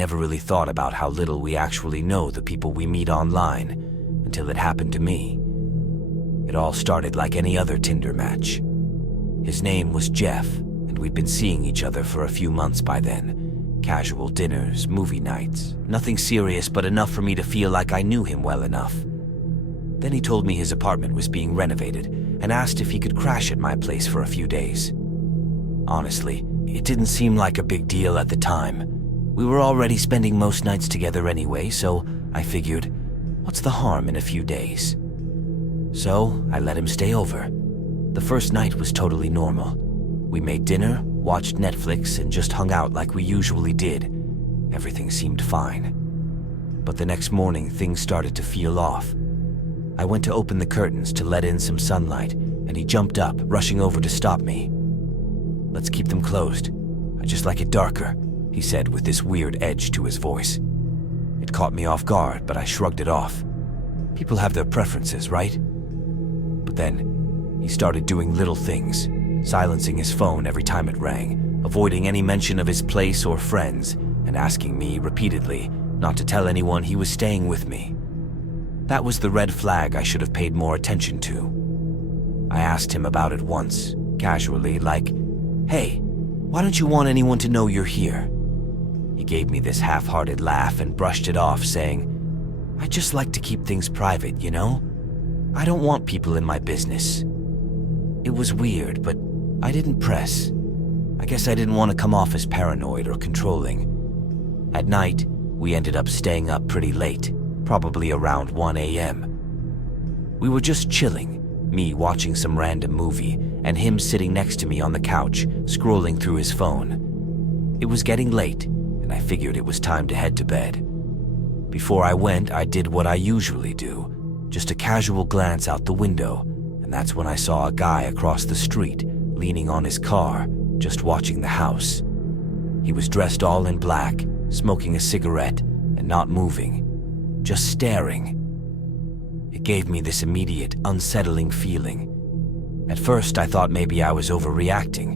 never really thought about how little we actually know the people we meet online until it happened to me. It all started like any other Tinder match. His name was Jeff, and we'd been seeing each other for a few months by then. Casual dinners, movie nights, nothing serious but enough for me to feel like I knew him well enough. Then he told me his apartment was being renovated and asked if he could crash at my place for a few days. Honestly, it didn't seem like a big deal at the time. We were already spending most nights together anyway, so I figured, what's the harm in a few days? So I let him stay over. The first night was totally normal. We made dinner, watched Netflix, and just hung out like we usually did. Everything seemed fine. But the next morning, things started to feel off. I went to open the curtains to let in some sunlight, and he jumped up, rushing over to stop me. "Let's keep them closed. I just like it darker," he said with this weird edge to his voice. It caught me off guard, but I shrugged it off. People have their preferences, right? But then, he started doing little things, silencing his phone every time it rang, avoiding any mention of his place or friends, and asking me repeatedly not to tell anyone he was staying with me. That was the red flag I should have paid more attention to. I asked him about it once, casually, like, "Hey, why don't you want anyone to know you're here?" He gave me this half-hearted laugh and brushed it off, saying, "I just like to keep things private, you know? I don't want people in my business." It was weird, but I didn't press. I guess I didn't want to come off as paranoid or controlling. At night, we ended up staying up pretty late, probably around 1 a.m. We were just chilling, me watching some random movie, and him sitting next to me on the couch, scrolling through his phone. It was getting late, and I figured it was time to head to bed. Before I went, I did what I usually do, just a casual glance out the window, and that's when I saw a guy across the street, leaning on his car, just watching the house. He was dressed all in black, smoking a cigarette, and not moving, just staring. It gave me this immediate, unsettling feeling. At first, I thought maybe I was overreacting.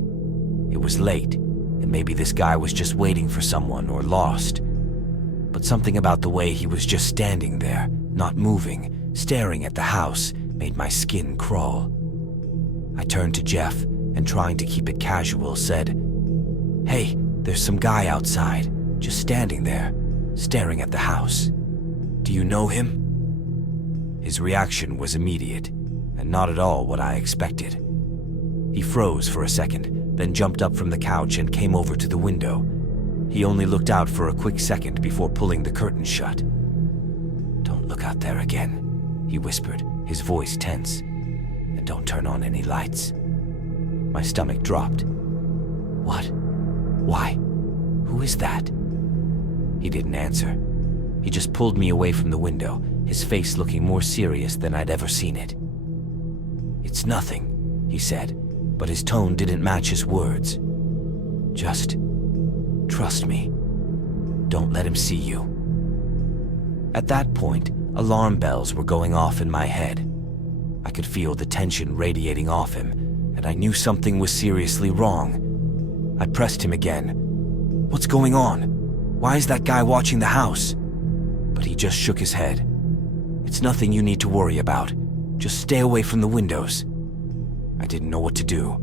It was late, and maybe this guy was just waiting for someone or lost. But something about the way he was just standing there, not moving, staring at the house, made my skin crawl. I turned to Jeff and, trying to keep it casual, said, "Hey, there's some guy outside, just standing there, staring at the house. Do you know him?" His reaction was immediate, and not at all what I expected. He froze for a second, then jumped up from the couch and came over to the window. He only looked out for a quick second before pulling the curtain shut. "Don't look out there again," he whispered, his voice tense. "And don't turn on any lights." My stomach dropped. "What? Why? Who is that?" He didn't answer. He just pulled me away from the window, his face looking more serious than I'd ever seen it. "It's nothing," he said, but his tone didn't match his words. "Just trust me. Don't let him see you." At that point, alarm bells were going off in my head. I could feel the tension radiating off him, and I knew something was seriously wrong. I pressed him again. "What's going on? Why is that guy watching the house?" But he just shook his head. "It's nothing you need to worry about. Just stay away from the windows." I didn't know what to do.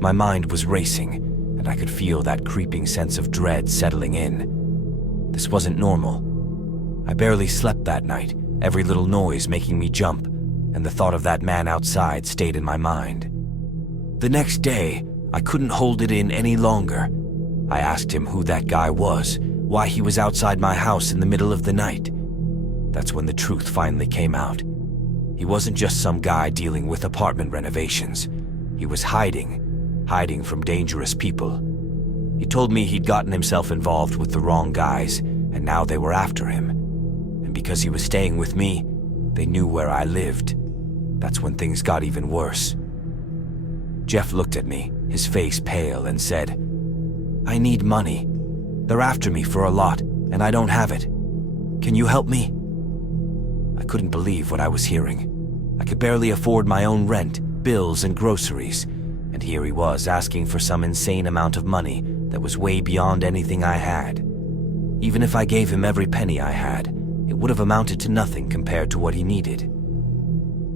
My mind was racing, and I could feel that creeping sense of dread settling in. This wasn't normal. I barely slept that night, every little noise making me jump, and the thought of that man outside stayed in my mind. The next day, I couldn't hold it in any longer. I asked him who that guy was, why he was outside my house in the middle of the night. That's when the truth finally came out. He wasn't just some guy dealing with apartment renovations. He was hiding from dangerous people. He told me he'd gotten himself involved with the wrong guys, and now they were after him. And because he was staying with me, they knew where I lived. That's when things got even worse. Jeff looked at me, his face pale, and said, "I need money. They're after me for a lot, and I don't have it. Can you help me?" I couldn't believe what I was hearing. I could barely afford my own rent, bills, and groceries, and here he was asking for some insane amount of money that was way beyond anything I had. Even if I gave him every penny I had, it would have amounted to nothing compared to what he needed.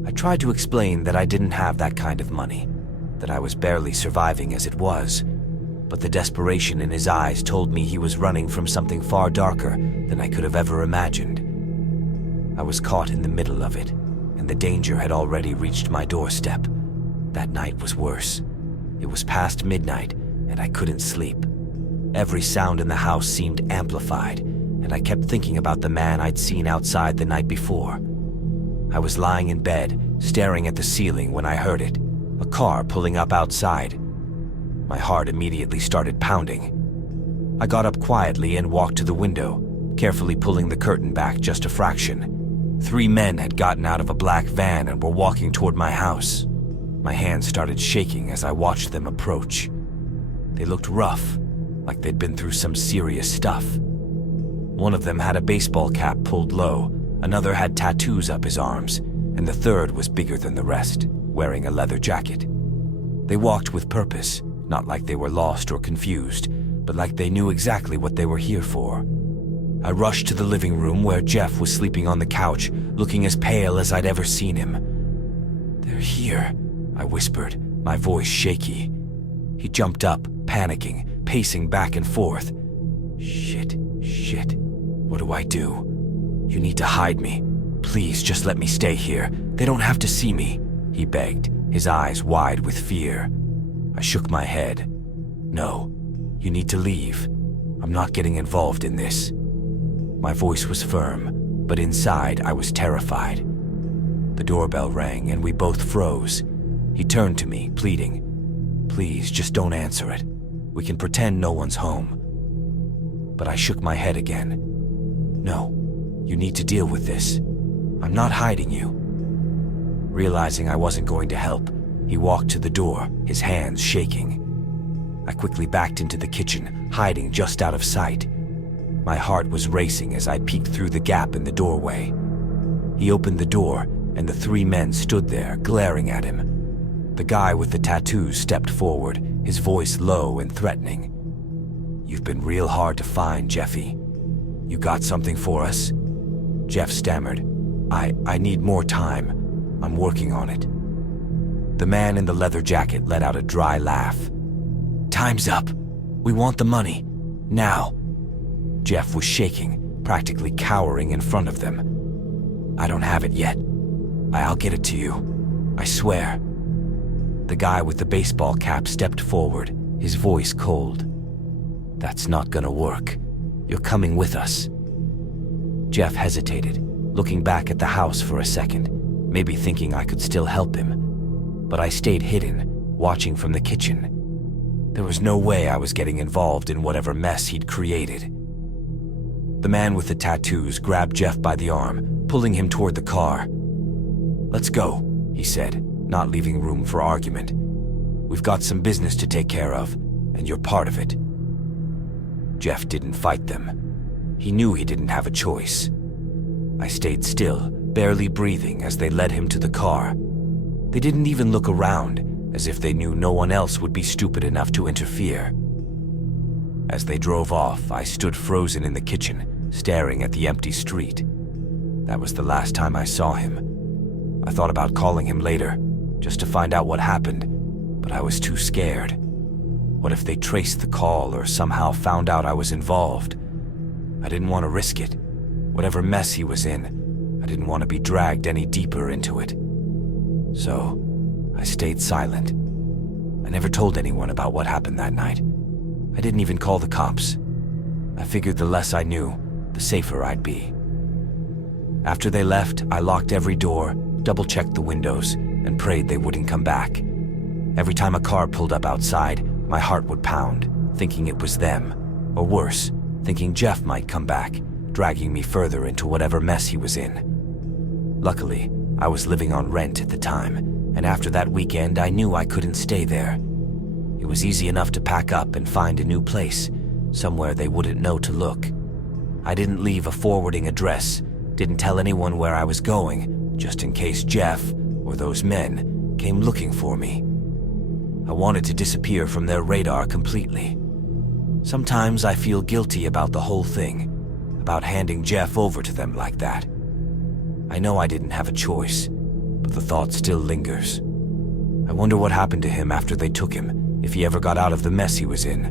I tried to explain that I didn't have that kind of money, that I was barely surviving as it was, but the desperation in his eyes told me he was running from something far darker than I could have ever imagined. I was caught in the middle of it, and the danger had already reached my doorstep. That night was worse. It was past midnight, and I couldn't sleep. Every sound in the house seemed amplified, and I kept thinking about the man I'd seen outside the night before. I was lying in bed, staring at the ceiling when I heard it, a car pulling up outside. My heart immediately started pounding. I got up quietly and walked to the window, carefully pulling the curtain back just a fraction. 3 men had gotten out of a black van and were walking toward my house. My hands started shaking as I watched them approach. They looked rough, like they'd been through some serious stuff. One of them had a baseball cap pulled low, another had tattoos up his arms, and the third was bigger than the rest, wearing a leather jacket. They walked with purpose, not like they were lost or confused, but like they knew exactly what they were here for. I rushed to the living room where Jeff was sleeping on the couch, looking as pale as I'd ever seen him. "They're here," I whispered, my voice shaky. He jumped up, panicking, pacing back and forth. Shit. What do I do? "You need to hide me. Please, just let me stay here. They don't have to see me," he begged, his eyes wide with fear. I shook my head. "No, you need to leave. I'm not getting involved in this." My voice was firm, but inside I was terrified. The doorbell rang and we both froze. He turned to me, pleading, "Please, just don't answer it. We can pretend no one's home." But I shook my head again. "No, you need to deal with this. I'm not hiding you." Realizing I wasn't going to help, he walked to the door, his hands shaking. I quickly backed into the kitchen, hiding just out of sight. My heart was racing as I peeked through the gap in the doorway. He opened the door, and the 3 men stood there, glaring at him. The guy with the tattoos stepped forward, his voice low and threatening. "You've been real hard to find, Jeffy. You got something for us?" Jeff stammered. I need more time. I'm working on it." The man in the leather jacket let out a dry laugh. "Time's up. We want the money. Now." Jeff was shaking, practically cowering in front of them. "I don't have it yet. I'll get it to you. I swear." The guy with the baseball cap stepped forward, his voice cold. "That's not gonna work. You're coming with us." Jeff hesitated, looking back at the house for a second, maybe thinking I could still help him. But I stayed hidden, watching from the kitchen. There was no way I was getting involved in whatever mess he'd created. The man with the tattoos grabbed Jeff by the arm, pulling him toward the car. "Let's go," he said, not leaving room for argument. "We've got some business to take care of, and you're part of it." Jeff didn't fight them. He knew he didn't have a choice. I stayed still, barely breathing as they led him to the car. They didn't even look around, as if they knew no one else would be stupid enough to interfere. As they drove off, I stood frozen in the kitchen, staring at the empty street. That was the last time I saw him. I thought about calling him later, just to find out what happened, but I was too scared. What if they traced the call or somehow found out I was involved? I didn't want to risk it. Whatever mess he was in, I didn't want to be dragged any deeper into it. So, I stayed silent. I never told anyone about what happened that night. I didn't even call the cops. I figured the less I knew, the safer I'd be. After they left, I locked every door, double-checked the windows, and prayed they wouldn't come back. Every time a car pulled up outside, my heart would pound, thinking it was them. Or worse, thinking Jeff might come back, dragging me further into whatever mess he was in. Luckily, I was living on rent at the time, and after that weekend I knew I couldn't stay there. It was easy enough to pack up and find a new place, somewhere they wouldn't know to look. I didn't leave a forwarding address, didn't tell anyone where I was going, just in case Jeff, or those men, came looking for me. I wanted to disappear from their radar completely. Sometimes I feel guilty about the whole thing, about handing Jeff over to them like that. I know I didn't have a choice, but the thought still lingers. I wonder what happened to him after they took him, if he ever got out of the mess he was in.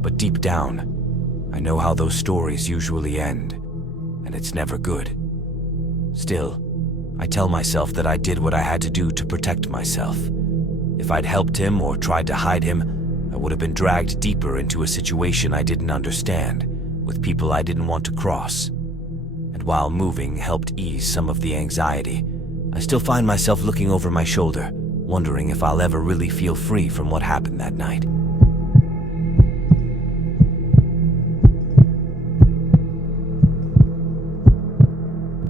But deep down, I know how those stories usually end, and it's never good. Still, I tell myself that I did what I had to do to protect myself. If I'd helped him or tried to hide him, I would have been dragged deeper into a situation I didn't understand, with people I didn't want to cross. And while moving helped ease some of the anxiety, I still find myself looking over my shoulder, wondering if I'll ever really feel free from what happened that night.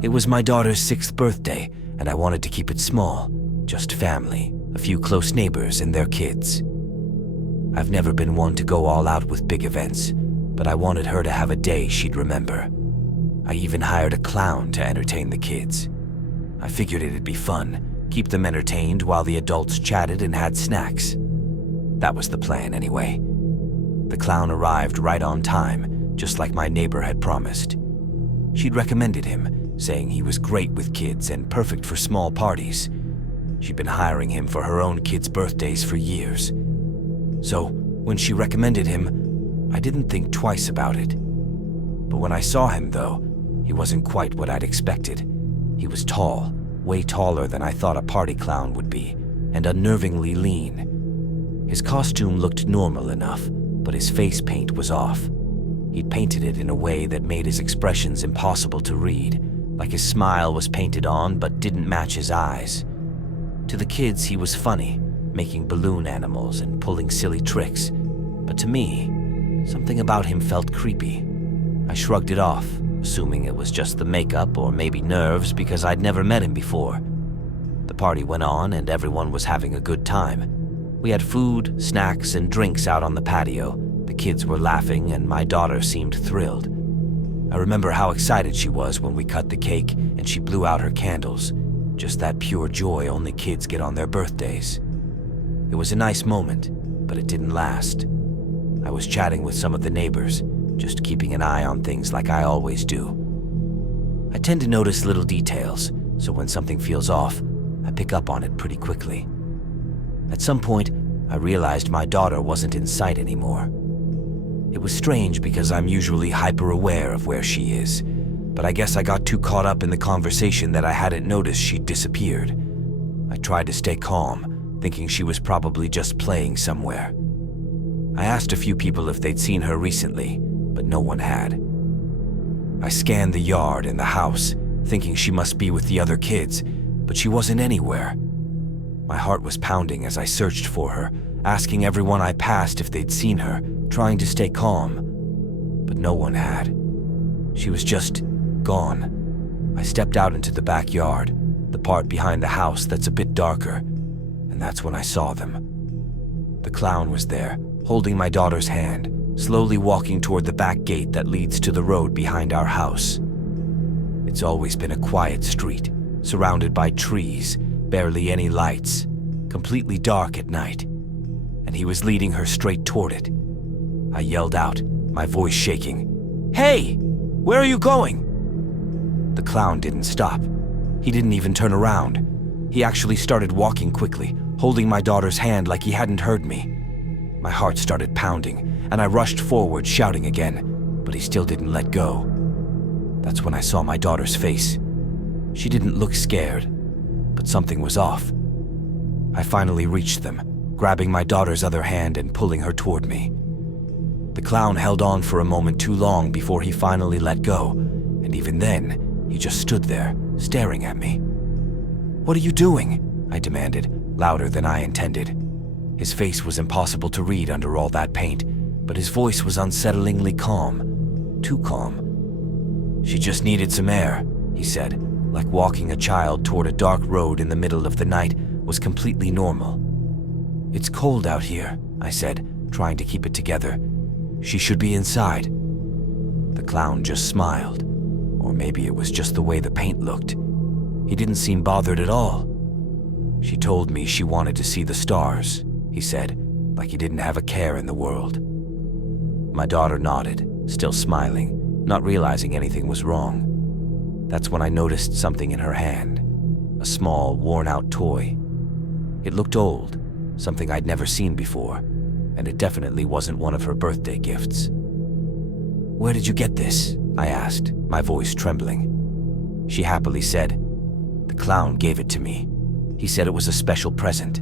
It was my daughter's 6th birthday, and I wanted to keep it small, just family, a few close neighbors and their kids. I've never been one to go all out with big events, but I wanted her to have a day she'd remember. I even hired a clown to entertain the kids. I figured it'd be fun, keep them entertained while the adults chatted and had snacks. That was the plan anyway. The clown arrived right on time, just like my neighbor had promised. She'd recommended him, saying he was great with kids and perfect for small parties. She'd been hiring him for her own kids' birthdays for years. So, when she recommended him, I didn't think twice about it. But when I saw him, though, he wasn't quite what I'd expected. He was tall, way taller than I thought a party clown would be, and unnervingly lean. His costume looked normal enough, but his face paint was off. He'd painted it in a way that made his expressions impossible to read, like his smile was painted on but didn't match his eyes. To the kids, he was funny, making balloon animals and pulling silly tricks. But to me, something about him felt creepy. I shrugged it off, assuming it was just the makeup or maybe nerves because I'd never met him before. The party went on and everyone was having a good time. We had food, snacks, and drinks out on the patio. The kids were laughing and my daughter seemed thrilled. I remember how excited she was when we cut the cake and she blew out her candles. Just that pure joy only kids get on their birthdays. It was a nice moment, but it didn't last. I was chatting with some of the neighbors, just keeping an eye on things like I always do. I tend to notice little details, so when something feels off, I pick up on it pretty quickly. At some point, I realized my daughter wasn't in sight anymore. It was strange because I'm usually hyper-aware of where she is, but I guess I got too caught up in the conversation that I hadn't noticed she'd disappeared. I tried to stay calm, thinking she was probably just playing somewhere. I asked a few people if they'd seen her recently, but no one had. I scanned the yard and the house, thinking she must be with the other kids, but she wasn't anywhere. My heart was pounding as I searched for her, asking everyone I passed if they'd seen her, trying to stay calm. But no one had. She was just gone. I stepped out into the backyard, the part behind the house that's a bit darker, and that's when I saw them. The clown was there, holding my daughter's hand, slowly walking toward the back gate that leads to the road behind our house. It's always been a quiet street, surrounded by trees, barely any lights, completely dark at night, and he was leading her straight toward it. I yelled out, my voice shaking, "Hey, where are you going?" The clown didn't stop. He didn't even turn around. He actually started walking quickly, holding my daughter's hand like he hadn't heard me. My heart started pounding, and I rushed forward, shouting again, but he still didn't let go. That's when I saw my daughter's face. She didn't look scared, but something was off. I finally reached them, grabbing my daughter's other hand and pulling her toward me. The clown held on for a moment too long before he finally let go, and even then, he just stood there, staring at me. "What are you doing?" I demanded, louder than I intended. His face was impossible to read under all that paint, but his voice was unsettlingly calm, too calm. "She just needed some air," he said, like walking a child toward a dark road in the middle of the night was completely normal. "It's cold out here," I said, trying to keep it together. "She should be inside." The clown just smiled, or maybe it was just the way the paint looked. He didn't seem bothered at all. "She told me she wanted to see the stars," he said, like he didn't have a care in the world. My daughter nodded, still smiling, not realizing anything was wrong. That's when I noticed something in her hand, a small, worn-out toy. It looked old, something I'd never seen before, and it definitely wasn't one of her birthday gifts. "Where did you get this?" I asked, my voice trembling. She happily said, "The clown gave it to me. He said it was a special present."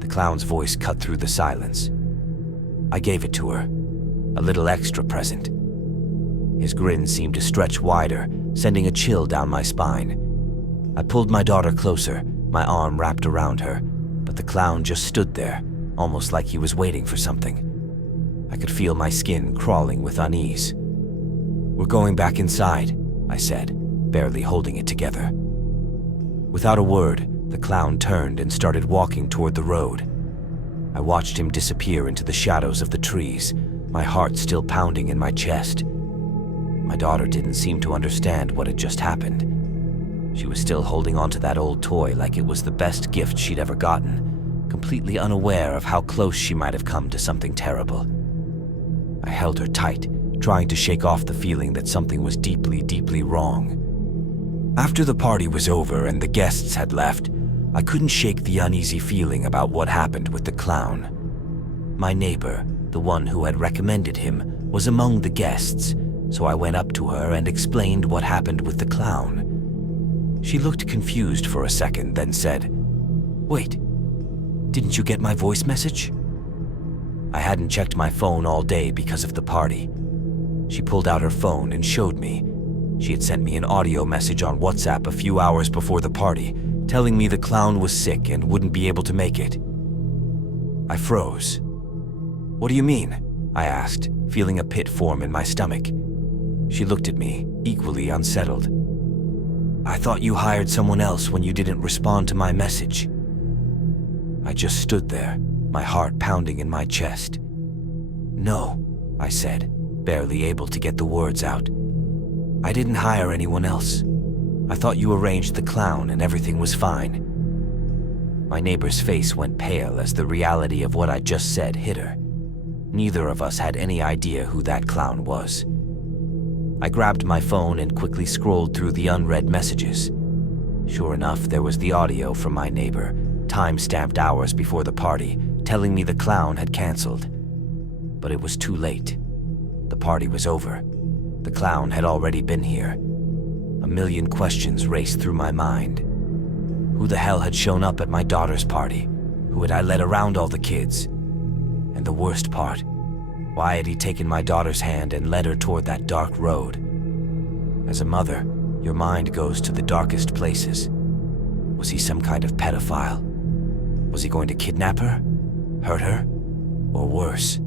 The clown's voice cut through the silence. "I gave it to her, a little extra present." His grin seemed to stretch wider, sending a chill down my spine. I pulled my daughter closer, my arm wrapped around her, but the clown just stood there, almost like he was waiting for something. I could feel my skin crawling with unease. "We're going back inside," I said, barely holding it together. Without a word, the clown turned and started walking toward the road. I watched him disappear into the shadows of the trees, my heart still pounding in my chest. My daughter didn't seem to understand what had just happened. She was still holding onto that old toy like it was the best gift she'd ever gotten, completely unaware of how close she might have come to something terrible. I held her tight, trying to shake off the feeling that something was deeply, deeply wrong. After the party was over and the guests had left, I couldn't shake the uneasy feeling about what happened with the clown. My neighbor, the one who had recommended him, was among the guests, so I went up to her and explained what happened with the clown. She looked confused for a second, then said, "Wait, didn't you get my voice message?" I hadn't checked my phone all day because of the party. She pulled out her phone and showed me. She had sent me an audio message on WhatsApp a few hours before the party, telling me the clown was sick and wouldn't be able to make it. I froze. "What do you mean?" I asked, feeling a pit form in my stomach. She looked at me, equally unsettled. "I thought you hired someone else when you didn't respond to my message." I just stood there, my heart pounding in my chest. "No," I said, barely able to get the words out. "I didn't hire anyone else. I thought you arranged the clown and everything was fine." My neighbor's face went pale as the reality of what I just said hit her. Neither of us had any idea who that clown was. I grabbed my phone and quickly scrolled through the unread messages. Sure enough, there was the audio from my neighbor, time-stamped hours before the party, telling me the clown had canceled. But it was too late. The party was over. The clown had already been here. A million questions raced through my mind. Who the hell had shown up at my daughter's party? Who had I led around all the kids? And the worst part, why had he taken my daughter's hand and led her toward that dark road? As a mother, your mind goes to the darkest places. Was he some kind of pedophile? Was he going to kidnap her? Hurt her? Or worse?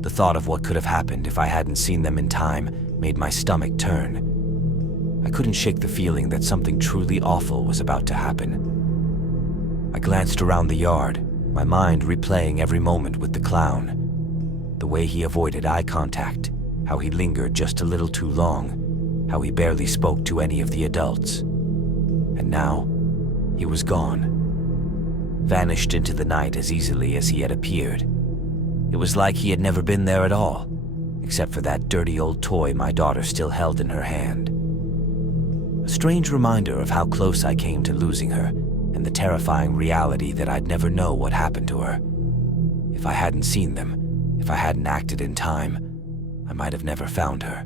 The thought of what could have happened if I hadn't seen them in time made my stomach turn. I couldn't shake the feeling that something truly awful was about to happen. I glanced around the yard, my mind replaying every moment with the clown. The way he avoided eye contact, how he lingered just a little too long, how he barely spoke to any of the adults. And now, he was gone. Vanished into the night as easily as he had appeared. It was like he had never been there at all, except for that dirty old toy my daughter still held in her hand. A strange reminder of how close I came to losing her, and the terrifying reality that I'd never know what happened to her. If I hadn't seen them, if I hadn't acted in time, I might have never found her.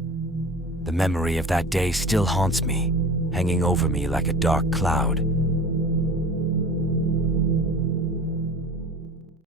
The memory of that day still haunts me, hanging over me like a dark cloud.